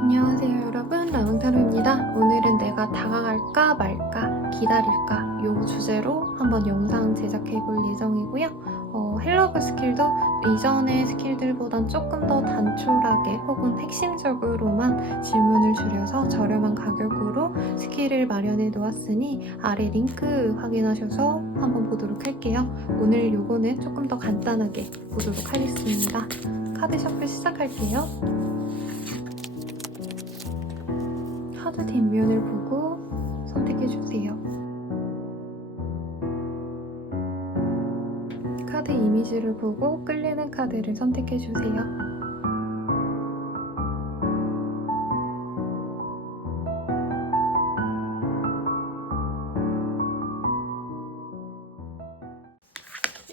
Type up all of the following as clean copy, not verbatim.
안녕하세요 여러분, 라운타로입니다. 오늘은 내가 다가갈까 말까 기다릴까 요 주제로 한번 영상 제작해 볼 예정이고요. 헬로그 스킬도 이전의 스킬들보단 조금 더 단촐하게 혹은 핵심적으로만 질문을 줄여서 저렴한 가격으로 스킬을 마련해 놓았으니 아래 링크 확인하셔서 한번 보도록 할게요. 오늘 요거는 조금 더 간단하게 보도록 하겠습니다. 카드 셔플 시작할게요. 카드 뒷면을 보고 선택해주세요. 카드 이미지를 보고 끌리는 카드를 선택해주세요.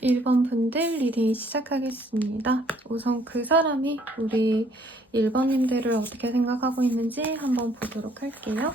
(1번) 분들 리딩 시작하겠습니다. 우선 그 사람이 우리 1번님들을 어떻게 생각하고 있는지 한번 보도록 할게요.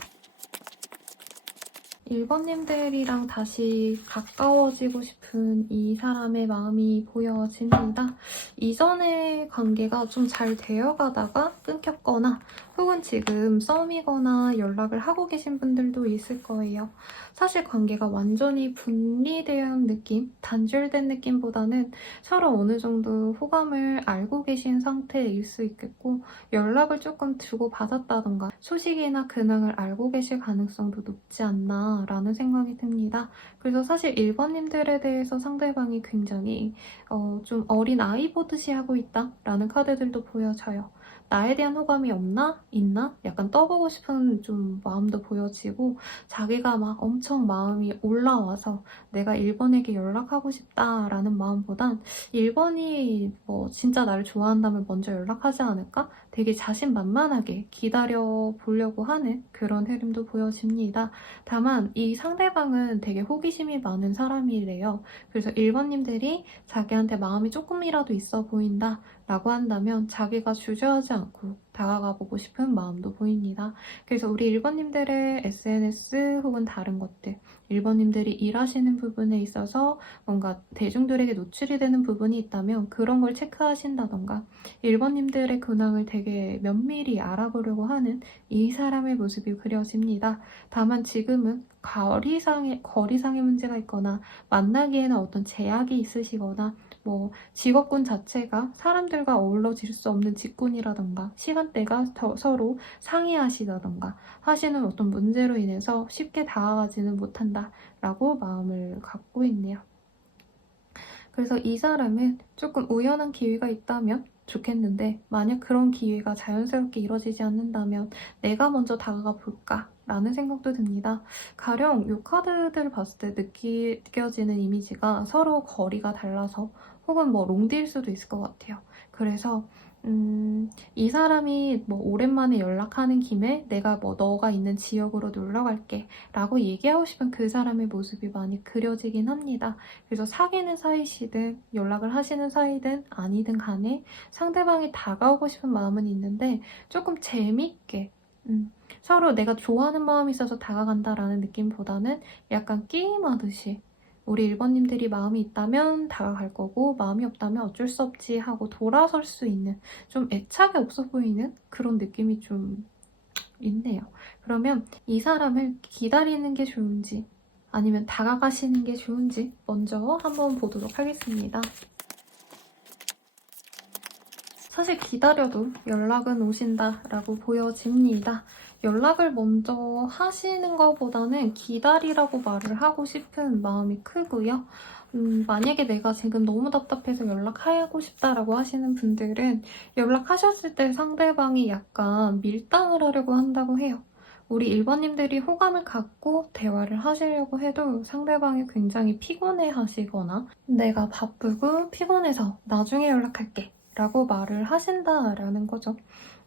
1번님들이랑 다시 가까워지고 싶은 이 사람의 마음이 보여집니다. 이전의 관계가 좀 잘 되어가다가 끊겼거나 혹은 지금 썸이거나 연락을 하고 계신 분들도 있을 거예요. 사실 관계가 완전히 분리된 느낌, 단절된 느낌보다는 서로 어느 정도 호감을 알고 계신 상태일 수 있겠고 연락을 조금 주고받았다던가 소식이나 근황을 알고 계실 가능성도 높지 않나 라는 생각이 듭니다. 그래서 사실 1번님들에 대해서 상대방이 굉장히 좀 어린 아이 보듯이 하고 있다 라는 카드들도 보여져요. 나에 대한 호감이 없나? 있나? 약간 떠보고 싶은 좀 마음도 보여지고 자기가 막 엄청 마음이 올라와서 내가 1번에게 연락하고 싶다라는 마음보단 1번이 뭐 진짜 나를 좋아한다면 먼저 연락하지 않을까? 되게 자신만만하게 기다려 보려고 하는 그런 흐름도 보여집니다. 다만 이 상대방은 되게 호기심이 많은 사람이래요. 그래서 1번님들이 자기한테 마음이 조금이라도 있어 보인다 라고 한다면 자기가 주저하지 않고 다가가 보고 싶은 마음도 보입니다. 그래서 우리 1번님들의 SNS 혹은 다른 것들 1번님들이 일하시는 부분에 있어서 뭔가 대중들에게 노출이 되는 부분이 있다면 그런 걸 체크하신다던가 1번님들의 근황을 되게 면밀히 알아보려고 하는 이 사람의 모습이 그려집니다. 다만 지금은 거리상의 문제가 있거나 만나기에는 어떤 제약이 있으시거나 뭐 직업군 자체가 사람들과 어우러질 수 없는 직군이라던가 시간대가 서로 상이하시다던가 하시는 어떤 문제로 인해서 쉽게 다가가지는 못한다 라고 마음을 갖고 있네요. 그래서 이 사람은 조금 우연한 기회가 있다면 좋겠는데 만약 그런 기회가 자연스럽게 이루어지지 않는다면 내가 먼저 다가가 볼까? 라는 생각도 듭니다. 가령 이 카드들을 봤을 때 느껴지는 이미지가 서로 거리가 달라서 혹은 뭐 롱디일 수도 있을 것 같아요. 그래서 이 사람이 뭐 오랜만에 연락하는 김에 내가 뭐 너가 있는 지역으로 놀러 갈게 라고 얘기하고 싶은 그 사람의 모습이 많이 그려지긴 합니다. 그래서 사귀는 사이시든 연락을 하시는 사이든 아니든 간에 상대방이 다가오고 싶은 마음은 있는데 조금 재밌게 서로 내가 좋아하는 마음이 있어서 다가간다라는 느낌보다는 약간 게임하듯이 우리 1번님들이 마음이 있다면 다가갈 거고 마음이 없다면 어쩔 수 없지 하고 돌아설 수 있는 좀 애착이 없어 보이는 그런 느낌이 좀 있네요. 그러면 이 사람을 기다리는 게 좋은지 아니면 다가가시는 게 좋은지 먼저 한번 보도록 하겠습니다. 사실 기다려도 연락은 오신다라고 보여집니다. 연락을 먼저 하시는 것보다는 기다리라고 말을 하고 싶은 마음이 크고요. 만약에 내가 지금 너무 답답해서 연락하고 싶다라고 하시는 분들은 연락하셨을 때 상대방이 약간 밀당을 하려고 한다고 해요. 우리 1번님들이 호감을 갖고 대화를 하시려고 해도 상대방이 굉장히 피곤해 하시거나 내가 바쁘고 피곤해서 나중에 연락할게 라고 말을 하신다라는 거죠.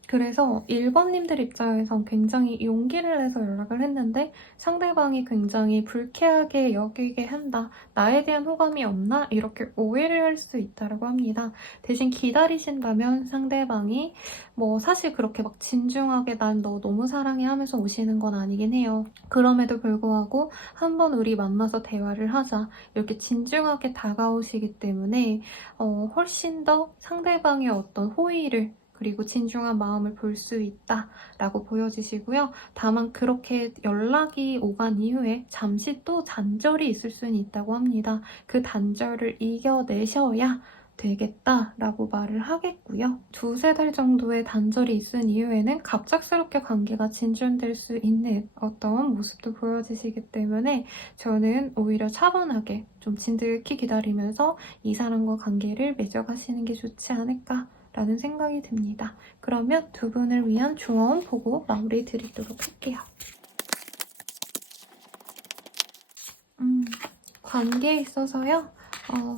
그래서 1번님들 입장에선 굉장히 용기를 내서 연락을 했는데 상대방이 굉장히 불쾌하게 여기게 한다. 나에 대한 호감이 없나? 이렇게 오해를 할 수 있다고 합니다. 대신 기다리신다면 상대방이 뭐 사실 그렇게 막 진중하게 난 너 너무 사랑해 하면서 오시는 건 아니긴 해요. 그럼에도 불구하고 한번 우리 만나서 대화를 하자. 이렇게 진중하게 다가오시기 때문에 훨씬 더 상대방의 어떤 호의를 그리고 진중한 마음을 볼 수 있다라고 보여지시고요. 다만 그렇게 연락이 오간 이후에 잠시 또 단절이 있을 수는 있다고 합니다. 그 단절을 이겨내셔야 되겠다라고 말을 하겠고요. 두세 달 정도의 단절이 있은 이후에는 갑작스럽게 관계가 진전될 수 있는 어떤 모습도 보여지시기 때문에 저는 오히려 차분하게 좀 진득히 기다리면서 이 사람과 관계를 맺어가시는 게 좋지 않을까 라는 생각이 듭니다. 그러면 두 분을 위한 조언 보고 마무리 드리도록 할게요. 관계에 있어서요.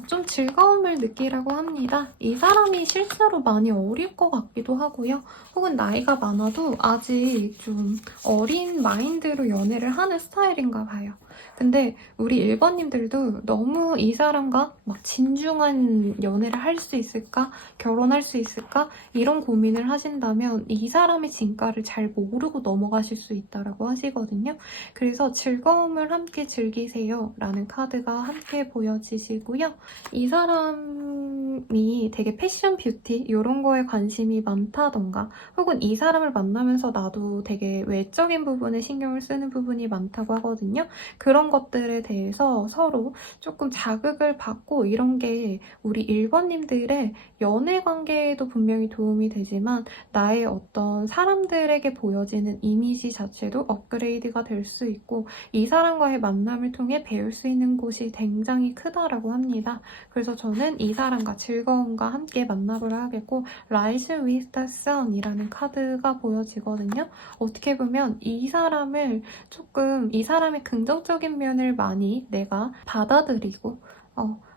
좀 즐거움을 느끼라고 합니다. 이 사람이 실제로 많이 어릴 것 같기도 하고요. 혹은 나이가 많아도 아직 좀 어린 마인드로 연애를 하는 스타일인가 봐요. 근데 우리 1번님들도 너무 이 사람과 막 진중한 연애를 할 수 있을까? 결혼할 수 있을까? 이런 고민을 하신다면 이 사람의 진가를 잘 모르고 넘어가실 수 있다고 하시거든요. 그래서 즐거움을 함께 즐기세요 라는 카드가 함께 보여지시고요. 이 사람이 되게 패션, 뷰티 이런 거에 관심이 많다던가 혹은 이 사람을 만나면서 나도 되게 외적인 부분에 신경을 쓰는 부분이 많다고 하거든요. 그런 것들에 대해서 서로 조금 자극을 받고 이런 게 우리 1번님들의 연애 관계에도 분명히 도움이 되지만 나의 어떤 사람들에게 보여지는 이미지 자체도 업그레이드가 될 수 있고 이 사람과의 만남을 통해 배울 수 있는 곳이 굉장히 크다라고 합니다. 그래서 저는 이 사람과 즐거움과 함께 만나보려 하겠고 Rise with the Sun 이라는 카드가 보여지거든요. 어떻게 보면 이 사람을 조금 이 사람의 긍정적인 면을 많이 내가 받아들이고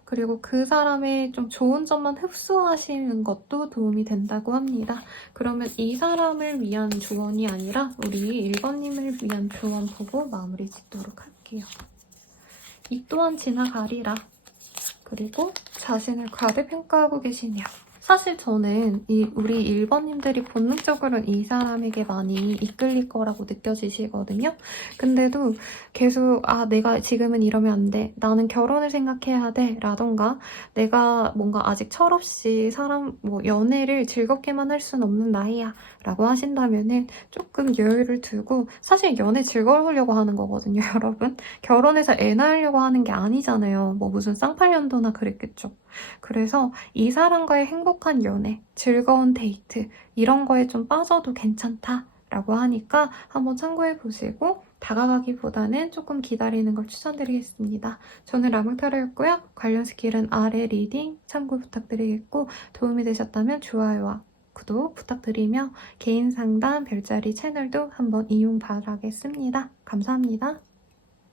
그리고 그 사람의 좀 좋은 점만 흡수하시는 것도 도움이 된다고 합니다. 그러면 이 사람을 위한 조언이 아니라 우리 1번님을 위한 조언 보고 마무리 짓도록 할게요. 이 또한 지나가리라. 그리고 자신을 과대평가하고 계시네요. 사실 저는 우리 1번님들이 본능적으로 이 사람에게 많이 이끌릴 거라고 느껴지시거든요. 근데도 계속 내가 지금은 이러면 안 돼. 나는 결혼을 생각해야 돼. 라던가 내가 뭔가 아직 철없이 연애를 즐겁게만 할 수는 없는 나이야. 라고 하신다면은 조금 여유를 두고 사실 연애 즐거우려고 하는 거거든요, 여러분. 결혼해서 애 낳으려고 하는 게 아니잖아요. 뭐 무슨 쌍팔년도나 그랬겠죠. 그래서 이 사람과의 행복한 연애, 즐거운 데이트 이런 거에 좀 빠져도 괜찮다라고 하니까 한번 참고해보시고 다가가기보다는 조금 기다리는 걸 추천드리겠습니다. 저는 라몽타로였고요. 관련 스킬은 아래 리딩 참고 부탁드리겠고 도움이 되셨다면 좋아요와 구독 부탁드리며 개인 상담 별자리 채널도 한번 이용 바라겠습니다. 감사합니다.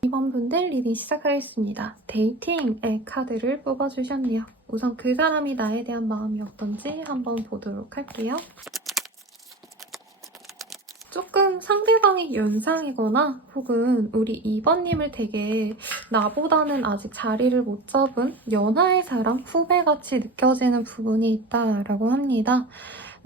2번 분들 리딩 시작하겠습니다. 데이팅의 카드를 뽑아주셨네요. 우선 그 사람이 나에 대한 마음이 어떤지 한번 보도록 할게요. 조금 상대방이 연상이거나 혹은 우리 2번님을 되게 나보다는 아직 자리를 못 잡은 연하의 사람, 후배같이 느껴지는 부분이 있다라고 합니다.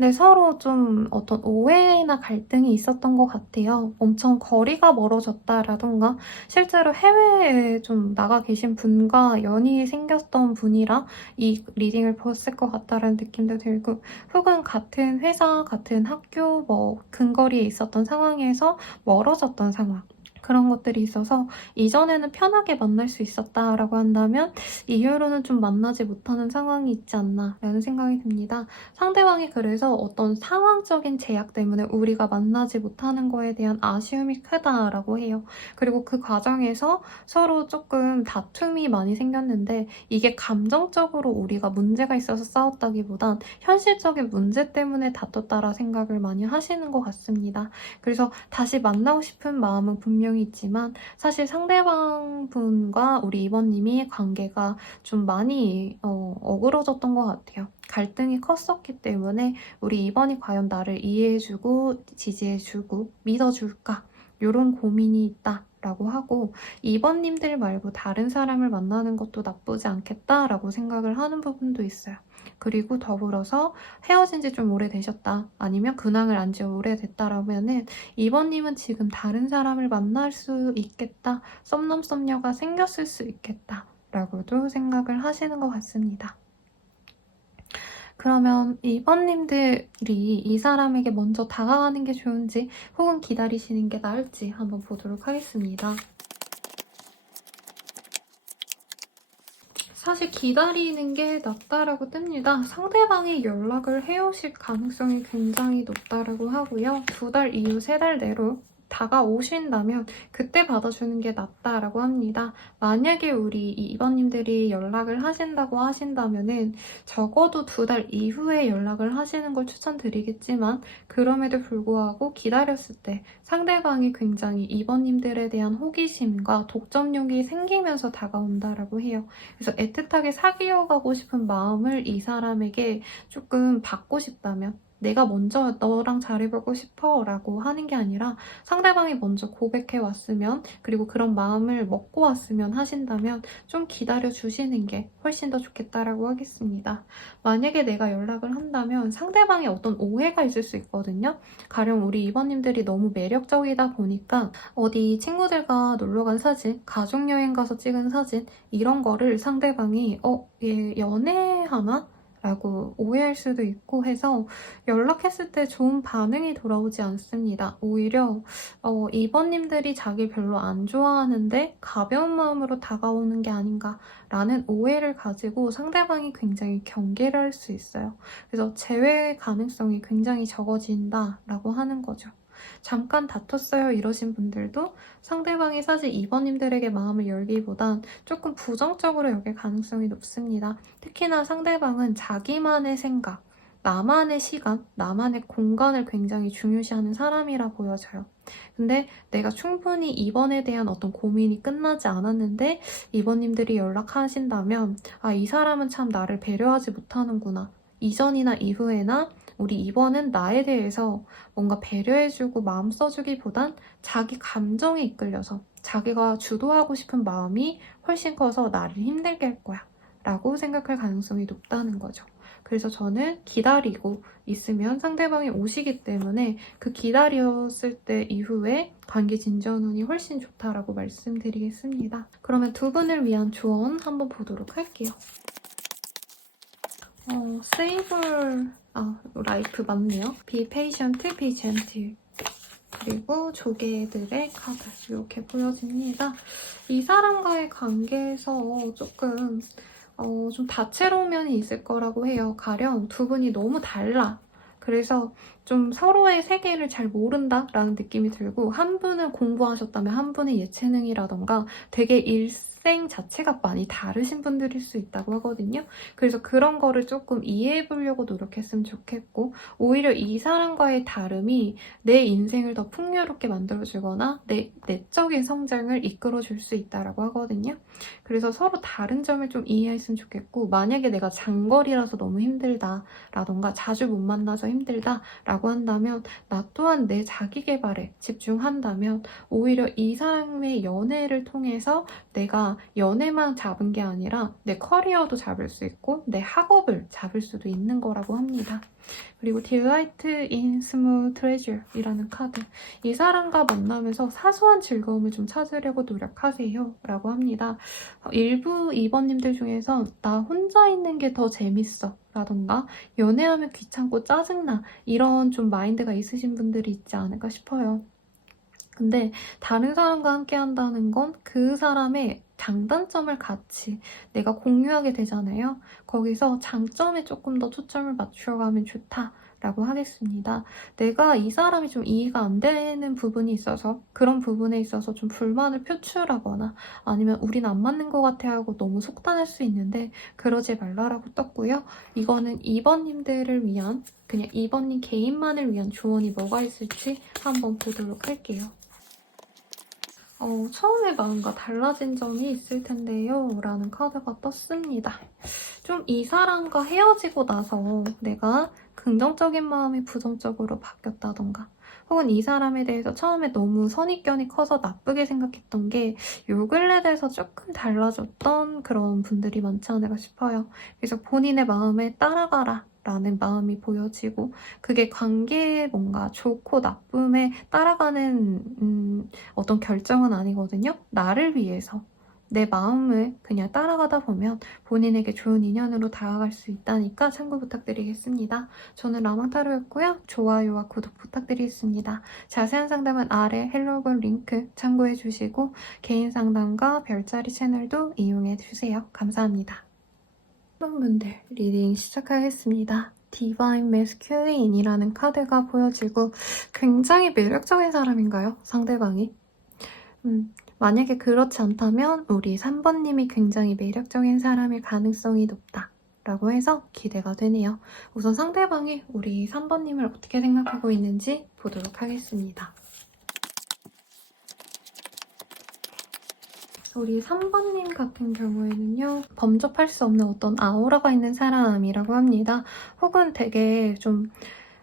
네, 서로 좀 어떤 오해나 갈등이 있었던 것 같아요. 엄청 거리가 멀어졌다라던가 실제로 해외에 좀 나가 계신 분과 연이 생겼던 분이라 이 리딩을 보았을 것 같다라는 느낌도 들고 혹은 같은 회사, 같은 학교, 근거리에 있었던 상황에서 멀어졌던 상황 그런 것들이 있어서 이전에는 편하게 만날 수 있었다라고 한다면 이후로는 좀 만나지 못하는 상황이 있지 않나라는 생각이 듭니다. 상대방이 그래서 어떤 상황적인 제약 때문에 우리가 만나지 못하는 거에 대한 아쉬움이 크다라고 해요. 그리고 그 과정에서 서로 조금 다툼이 많이 생겼는데 이게 감정적으로 우리가 문제가 있어서 싸웠다기보단 현실적인 문제 때문에 다퉜다라 생각을 많이 하시는 것 같습니다. 그래서 다시 만나고 싶은 마음은 분명히 있지만 사실 상대방 분과 우리 2번님이 관계가 좀 많이 어그러졌던 것 같아요. 갈등이 컸었기 때문에 우리 2번이 과연 나를 이해해주고 지지해주고 믿어줄까? 이런 고민이 있다라고 하고 2번님들 말고 다른 사람을 만나는 것도 나쁘지 않겠다라고 생각을 하는 부분도 있어요. 그리고 더불어서 헤어진 지 좀 오래되셨다. 아니면 근황을 안 지 오래됐다라면은 2번님은 지금 다른 사람을 만날 수 있겠다. 썸남썸녀가 생겼을 수 있겠다. 라고도 생각을 하시는 것 같습니다. 그러면 2번님들이 이 사람에게 먼저 다가가는 게 좋은지 혹은 기다리시는 게 나을지 한번 보도록 하겠습니다. 사실 기다리는 게 낫다라고 뜹니다. 상대방이 연락을 해오실 가능성이 굉장히 높다라고 하고요. 2달 이후 3달 내로 다가오신다면 그때 받아주는 게 낫다라고 합니다. 만약에 우리 2번님들이 연락을 하신다고 하신다면은 적어도 2달 이후에 연락을 하시는 걸 추천드리겠지만 그럼에도 불구하고 기다렸을 때 상대방이 굉장히 2번님들에 대한 호기심과 독점욕이 생기면서 다가온다라고 해요. 그래서 애틋하게 사귀어가고 싶은 마음을 이 사람에게 조금 받고 싶다면 내가 먼저 너랑 잘해보고 싶어 라고 하는 게 아니라 상대방이 먼저 고백해 왔으면 그리고 그런 마음을 먹고 왔으면 하신다면 좀 기다려 주시는 게 훨씬 더 좋겠다라고 하겠습니다. 만약에 내가 연락을 한다면 상대방이 어떤 오해가 있을 수 있거든요. 가령 우리 이번님들이 너무 매력적이다 보니까 어디 친구들과 놀러 간 사진, 가족여행 가서 찍은 사진 이런 거를 상대방이 얘 연애하나? 라고 오해할 수도 있고 해서 연락했을 때 좋은 반응이 돌아오지 않습니다. 오히려 이번님들이 자기를 별로 안 좋아하는데 가벼운 마음으로 다가오는 게 아닌가라는 오해를 가지고 상대방이 굉장히 경계를 할 수 있어요. 그래서 재회 가능성이 굉장히 적어진다라고 하는 거죠. 잠깐 다퉜어요 이러신 분들도 상대방이 사실 2번님들에게 마음을 열기보단 조금 부정적으로 여길 가능성이 높습니다. 특히나 상대방은 자기만의 생각, 나만의 시간, 나만의 공간을 굉장히 중요시하는 사람이라 보여져요. 근데 내가 충분히 2번에 대한 어떤 고민이 끝나지 않았는데 2번님들이 연락하신다면 이 사람은 참 나를 배려하지 못하는구나. 이전이나 이후에나 우리 2번은 나에 대해서 뭔가 배려해주고 마음 써주기보단 자기 감정에 이끌려서 자기가 주도하고 싶은 마음이 훨씬 커서 나를 힘들게 할 거야 라고 생각할 가능성이 높다는 거죠. 그래서 저는 기다리고 있으면 상대방이 오시기 때문에 그 기다렸을 때 이후에 관계 진전운이 훨씬 좋다라고 말씀드리겠습니다. 그러면 두 분을 위한 조언 한번 보도록 할게요. 세이블 라이프 맞네요. Be patient, be gentle. 그리고 조개들의 카드 이렇게 보여집니다. 이 사람과의 관계에서 조금 좀 다채로운 면이 있을 거라고 해요. 가령 두 분이 너무 달라. 그래서 좀 서로의 세계를 잘 모른다라는 느낌이 들고 한 분은 공부하셨다면 한 분은 예체능이라던가 되게 일생 자체가 많이 다르신 분들일 수 있다고 하거든요. 그래서 그런 거를 조금 이해해보려고 노력했으면 좋겠고 오히려 이 사람과의 다름이 내 인생을 더 풍요롭게 만들어주거나 내 내적인 성장을 이끌어줄 수 있다고 하거든요. 그래서 서로 다른 점을 좀 이해했으면 좋겠고 만약에 내가 장거리라서 너무 힘들다라던가 자주 못 만나서 힘들다라고 한다면 나 또한 내 자기 개발에 집중한다면 오히려 이 사람의 연애를 통해서 내가 연애만 잡은 게 아니라 내 커리어도 잡을 수 있고 내 학업을 잡을 수도 있는 거라고 합니다. 그리고 Delight in Small Treasure 이라는 카드. 이 사람과 만나면서 사소한 즐거움을 좀 찾으려고 노력하세요 라고 합니다. 일부 2번님들 중에서 나 혼자 있는 게 더 재밌어 라던가 연애하면 귀찮고 짜증나 이런 좀 마인드가 있으신 분들이 있지 않을까 싶어요. 근데 다른 사람과 함께 한다는 건 그 사람의 장단점을 같이 내가 공유하게 되잖아요. 거기서 장점에 조금 더 초점을 맞춰가면 좋다라고 하겠습니다. 내가 이 사람이 좀 이해가 안 되는 부분이 있어서 그런 부분에 있어서 좀 불만을 표출하거나 아니면 우린 안 맞는 것 같아 하고 너무 속단할 수 있는데 그러지 말라라고 떴고요. 이거는 2번님들을 위한 그냥 2번님 개인만을 위한 조언이 뭐가 있을지 한번 보도록 할게요. 처음에 마음과 달라진 점이 있을 텐데요. 라는 카드가 떴습니다. 좀 이 사람과 헤어지고 나서 내가 긍정적인 마음이 부정적으로 바뀌었다던가 혹은 이 사람에 대해서 처음에 너무 선입견이 커서 나쁘게 생각했던 게 요 근래 돼서 조금 달라졌던 그런 분들이 많지 않을까 싶어요. 그래서 본인의 마음에 따라가라 라는 마음이 보여지고 그게 관계에 뭔가 좋고 나쁨에 따라가는 어떤 결정은 아니거든요. 나를 위해서 내 마음을 그냥 따라가다 보면 본인에게 좋은 인연으로 다가갈 수 있다니까 참고 부탁드리겠습니다. 저는 라망타로였고요. 좋아요와 구독 부탁드리겠습니다. 자세한 상담은 아래 헬로글 링크 참고해주시고 개인 상담과 별자리 채널도 이용해주세요. 감사합니다. 분들 리딩 시작하겠습니다. 디바인 메스큘린이라는 카드가 보여지고 굉장히 매력적인 사람인가요? 상대방이? 만약에 그렇지 않다면 우리 3번님이 굉장히 매력적인 사람일 가능성이 높다 라고 해서 기대가 되네요. 우선 상대방이 우리 3번님을 어떻게 생각하고 있는지 보도록 하겠습니다. 우리 3번님 같은 경우에는요, 범접할 수 없는 어떤 아우라가 있는 사람이라고 합니다. 혹은 되게 좀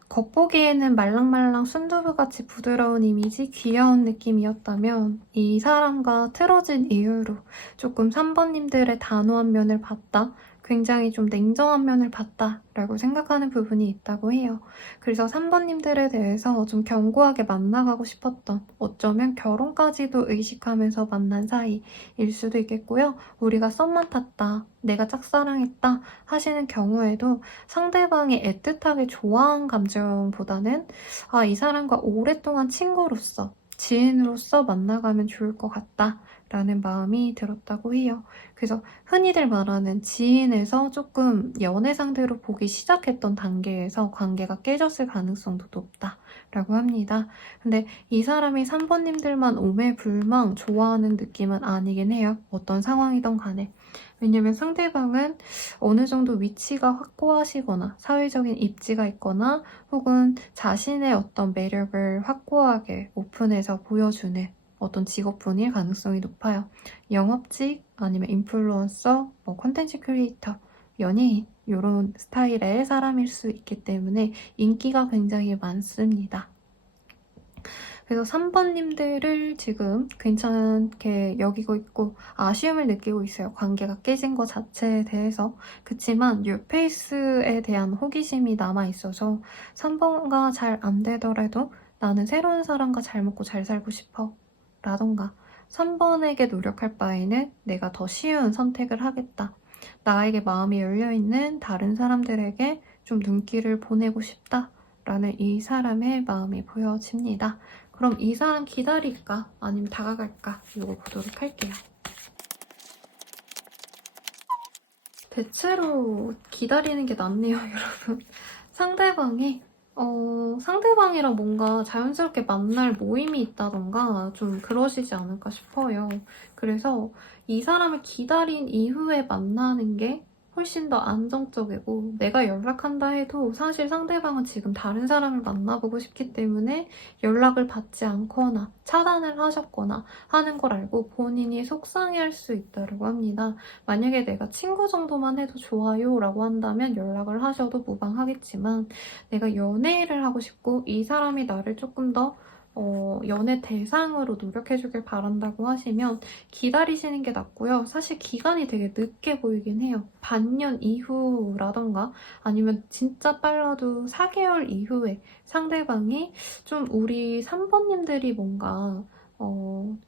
겉보기에는 말랑말랑 순두부같이 부드러운 이미지, 귀여운 느낌이었다면 이 사람과 틀어진 이유로 조금 3번님들의 단호한 면을 봤다, 굉장히 좀 냉정한 면을 봤다라고 생각하는 부분이 있다고 해요. 그래서 3번님들에 대해서 좀 견고하게 만나가고 싶었던, 어쩌면 결혼까지도 의식하면서 만난 사이일 수도 있겠고요. 우리가 썸만 탔다, 내가 짝사랑했다 하시는 경우에도 상대방이 애틋하게 좋아한 감정보다는 이 사람과 오랫동안 친구로서, 지인으로서 만나가면 좋을 것 같다 라는 마음이 들었다고 해요. 그래서 흔히들 말하는 지인에서 조금 연애 상대로 보기 시작했던 단계에서 관계가 깨졌을 가능성도 높다라고 합니다. 근데 이 사람이 3번님들만 오매불망 좋아하는 느낌은 아니긴 해요. 어떤 상황이든 간에. 왜냐면 상대방은 어느 정도 위치가 확고하시거나 사회적인 입지가 있거나 혹은 자신의 어떤 매력을 확고하게 오픈해서 보여주는 어떤 직업군일 가능성이 높아요. 영업직, 아니면 인플루언서, 콘텐츠 크리에이터, 연예인 이런 스타일의 사람일 수 있기 때문에 인기가 굉장히 많습니다. 그래서 3번님들을 지금 괜찮게 여기고 있고 아쉬움을 느끼고 있어요. 관계가 깨진 것 자체에 대해서. 그치만 뉴페이스에 대한 호기심이 남아있어서 3번과 잘 안 되더라도 나는 새로운 사람과 잘 먹고 잘 살고 싶어 라던가 3번에게 노력할 바에는 내가 더 쉬운 선택을 하겠다. 나에게 마음이 열려있는 다른 사람들에게 좀 눈길을 보내고 싶다 라는 이 사람의 마음이 보여집니다. 그럼 이 사람 기다릴까? 아니면 다가갈까? 이거 보도록 할게요. 대체로 기다리는 게 낫네요, 여러분. 상대방이랑 뭔가 자연스럽게 만날 모임이 있다던가 좀 그러시지 않을까 싶어요. 그래서 이 사람을 기다린 이후에 만나는 게 훨씬 더 안정적이고 내가 연락한다 해도 사실 상대방은 지금 다른 사람을 만나보고 싶기 때문에 연락을 받지 않거나 차단을 하셨거나 하는 걸 알고 본인이 속상해할 수 있다고 합니다. 만약에 내가 친구 정도만 해도 좋아요 라고 한다면 연락을 하셔도 무방하겠지만 내가 연애를 하고 싶고 이 사람이 나를 조금 더 연애 대상으로 노력해주길 바란다고 하시면 기다리시는 게 낫고요. 사실 기간이 되게 늦게 보이긴 해요. 반년 이후라던가 아니면 진짜 빨라도 4개월 이후에 상대방이 좀 우리 3번님들이 뭔가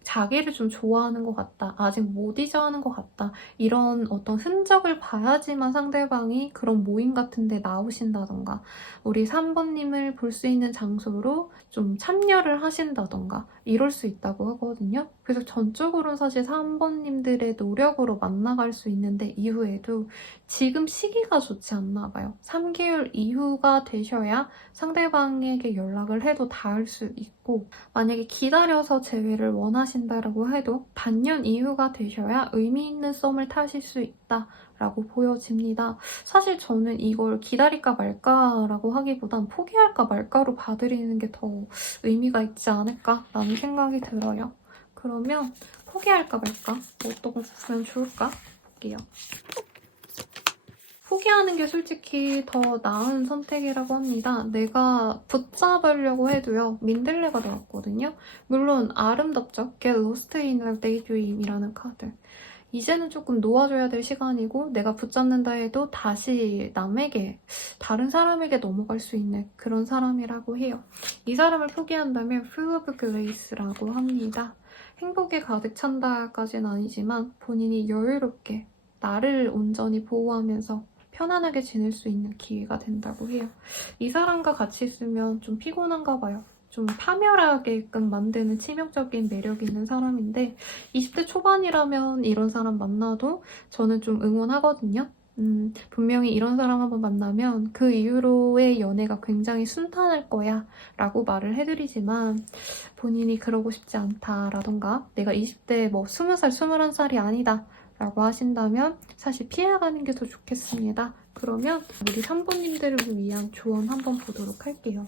자기를 좀 좋아하는 것 같다. 아직 못 잊어하는 것 같다. 이런 어떤 흔적을 봐야지만 상대방이 그런 모임 같은 데 나오신다던가 우리 3번님을 볼 수 있는 장소로 좀 참여를 하신다던가 이럴 수 있다고 하거든요. 그래서 전적으로는 사실 3번님들의 노력으로 만나갈 수 있는데 이후에도 지금 시기가 좋지 않나 봐요. 3개월 이후가 되셔야 상대방에게 연락을 해도 닿을 수 있고 만약에 기다려서 재회를 원하신다라고 해도 반년 이후가 되셔야 의미 있는 썸을 타실 수 있다라고 보여집니다. 사실 저는 이걸 기다릴까 말까라고 하기보단 포기할까 말까로 봐드리는 게 더 의미가 있지 않을까라는 생각이 들어요. 그러면 포기할까 말까? 어떤 면 좋을까? 볼게요. 포기하는 게 솔직히 더 나은 선택이라고 합니다. 내가 붙잡으려고 해도요. 민들레가 나왔거든요. 물론 아름답죠. Get Lost in a Daydream이라는 카드. 이제는 조금 놓아줘야 될 시간이고 내가 붙잡는다 해도 다시 남에게, 다른 사람에게 넘어갈 수 있는 그런 사람이라고 해요. 이 사람을 포기한다면 Full of Grace라고 합니다. 행복이 가득 찬다까지는 아니지만 본인이 여유롭게 나를 온전히 보호하면서 편안하게 지낼 수 있는 기회가 된다고 해요. 이 사람과 같이 있으면 좀 피곤한가 봐요. 좀 파멸하게끔 만드는 치명적인 매력이 있는 사람인데 20대 초반이라면 이런 사람 만나도 저는 좀 응원하거든요. 분명히 이런 사람 한번 만나면 그 이후로의 연애가 굉장히 순탄할 거야 라고 말을 해드리지만 본인이 그러고 싶지 않다라던가 내가 20대 뭐 20살, 21살이 아니다 라고 하신다면 사실 피해가는 게 더 좋겠습니다. 그러면 우리 산부님들을 위한 조언 한번 보도록 할게요.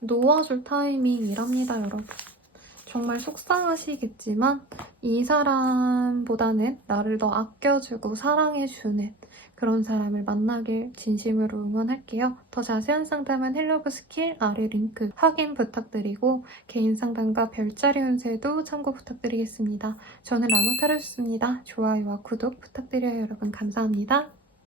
놓아줄 타이밍이랍니다, 여러분. 정말 속상하시겠지만 이 사람보다는 나를 더 아껴주고 사랑해주는 그런 사람을 만나길 진심으로 응원할게요. 더 자세한 상담은 헬로브 스킬 아래 링크 확인 부탁드리고 개인 상담과 별자리 운세도 참고 부탁드리겠습니다. 저는 라무타로였습니다. 좋아요와 구독 부탁드려요, 여러분. 감사합니다.